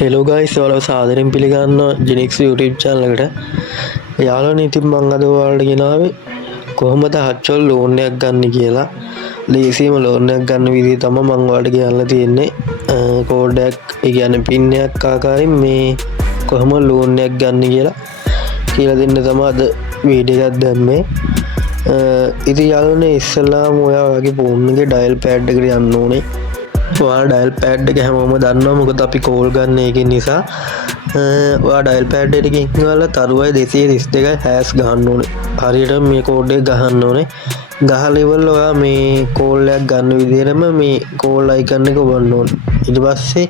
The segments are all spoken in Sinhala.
හෙලෝ ගයිස් ඔයාලව සාදරයෙන් පිළිගන්නවා ජෙනික්ස් YouTube channel එකට. යාළුවනේ ඉතින් මම අද ඔයාලට ගෙනාවේ කොහොමද හච්චොල් ලෝන් එකක් ගන්න කියලා. ලේසියම ලෝන් එකක් ගන්න විදිහ තමයි මම ඔයාලට කියන්න තියෙන්නේ. කෝඩ් එකක් ඒ කියන්නේ පින් එකක් ආකාරයෙන් මේ කොහොම ලෝන් එකක් ගන්න කියලා දෙන්න තමයි අද වීඩියෝ එකක් දැම්මේ. ඉතින් යාළුවනේ ඉස්සෙල්ලාම ඔයාගේ ෆෝන් එකේ ඩයල් පෑඩ් එකට යන්න ඕනේ. ඔයා ඩයල් පෑඩ් එක හැමෝම දන්නවා මොකද අපි කෝල් ගන්න එකෙන් නිසා. ඔයා ඩයල් පෑඩ් එකකින් වල තරුවයි 232යි හෑස් ගහන්න ඕනේ. හරියට මේ කෝඩ් එක ගහන්න ඕනේ. ගහලා ඉවරලා ඔයා මේ කෝල් එකක් ගන්න විදිහටම මේ කෝල් අයිකන් එක ඔබන්න ඕනේ. ඊට පස්සේ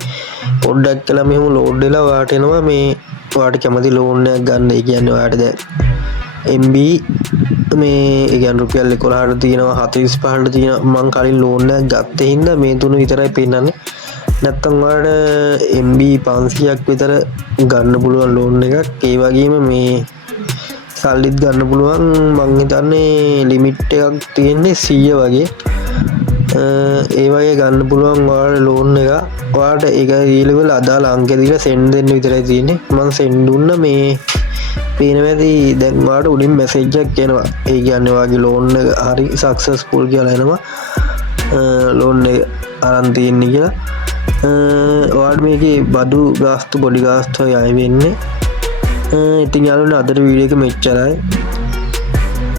පොඩ්ඩක් කියලා මෙහෙම ලෝඩ් වෙලා ඔයාට එනවා මේ ඔයාට කැමති ලෝන් එකක් ගන්න. ඒ කියන්නේ ඔයාට දැන් MB මේ ඒ කියන්නේ රුපියල් 11ට තියෙනවා 45ට තියෙනවා. මම කලින් ලෝන් එකක් ගත්තේ හින්දා මේ තුන විතරයි පෙන්නන්නේ. නැත්තම් ඔයාලට MB 500ක් විතර ගන්න පුළුවන් ලෝන් එකක්. ඒ වගේම මේ සල්ලිත් ගන්න පුළුවන්. මං හිතන්නේ ලිමිට් එකක් තියෙන්නේ 100 වගේ. ඒ වගේ ගන්න පුළුවන් ඔයාලට ලෝන් එක. ඔයාලට ඒක ඊළඟ අදාළ අංකය දීලා සෙන්ඩ් දෙන්න විතරයි තියෙන්නේ. මම සෙන්ඩ් දුන්නා මේ පේනවැදි දැන් ඔයාලට උඩින් මැසේජ් එකක් එනවා. ඒ කියන්නේ ඔයාගේ ලෝන් එක හරි සක්සස්ෆුල් කියලා එනවා. ලෝන් එක අරන් තියෙන්නේ කියලා. ඔයාලට මේකේ බදු ගාස්තු පොඩි ගාස්තු යයි වෙන්නේ. ඉතින් යාළුවනේ අදට වීඩියෝ එක මෙච්චරයි.